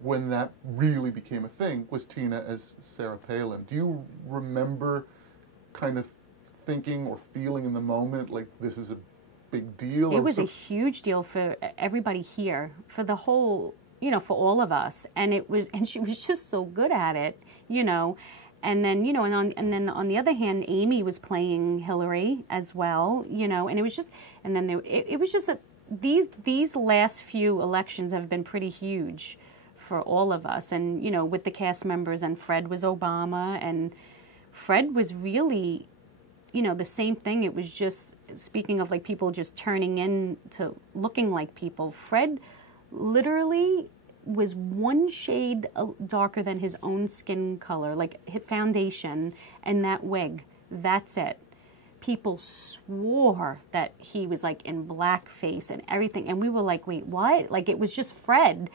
when that really became a thing was Tina as Sarah Palin. Do you remember kind of thinking or feeling in the moment like this is a big deal? It was a huge deal for everybody here, for the whole, you know, for all of us. And it was, and she was just so good at it, you know. And then, you know, and then on the other hand, Amy was playing Hillary as well, you know, and it was just, and then it was just these last few elections have been pretty huge for all of us. And, you know, with the cast members, and Fred was Obama, and Fred was really, you know, the same thing. It was just, speaking of like people just turning into looking like people, Fred literally was one shade darker than his own skin color, like hit foundation and that wig, that's it. People swore that he was like in blackface and everything, and we were like, wait, what? Like, it was just Fred,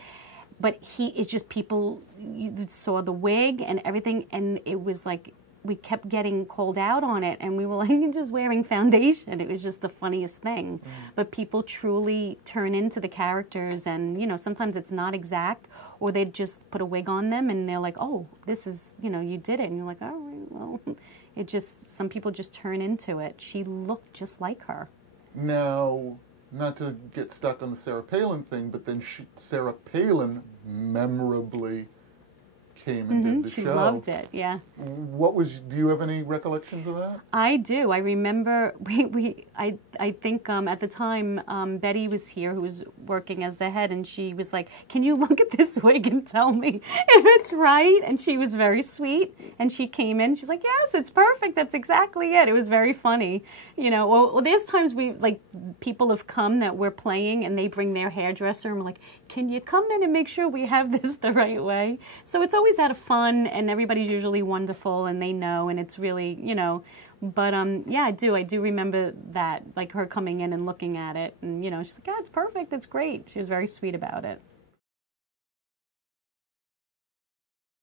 but it's just people, you saw the wig and everything, and it was like, we kept getting called out on it, and we were like just wearing foundation. It was just the funniest thing. But people truly turn into the characters, and, you know, sometimes it's not exact, or they just put a wig on them and they're like, oh, this is, you know, you did it. And you're like, all right, well, it just, some people just turn into it. She looked just like her. Now, not to get stuck on the Sarah Palin thing, but then Sarah Palin memorably came and did the show. She loved it, yeah. What was, do you have any recollections of that? I do. I remember, I think at the time, Betty was here, who was working as the head, and she was like, can you look at this wig and tell me if it's right? And she was very sweet, and she came in, she's like, yes, it's perfect, that's exactly it. It was very funny. You know, well, there's times people have come that we're playing, and they bring their hairdresser, and we're like, can you come in and make sure we have this the right way? So it's always out of fun, and everybody's usually wonderful, and they know, and it's really, you know, but yeah, I do remember that, like her coming in and looking at it, and, you know, she's like, yeah, it's perfect, it's great. She was very sweet about it.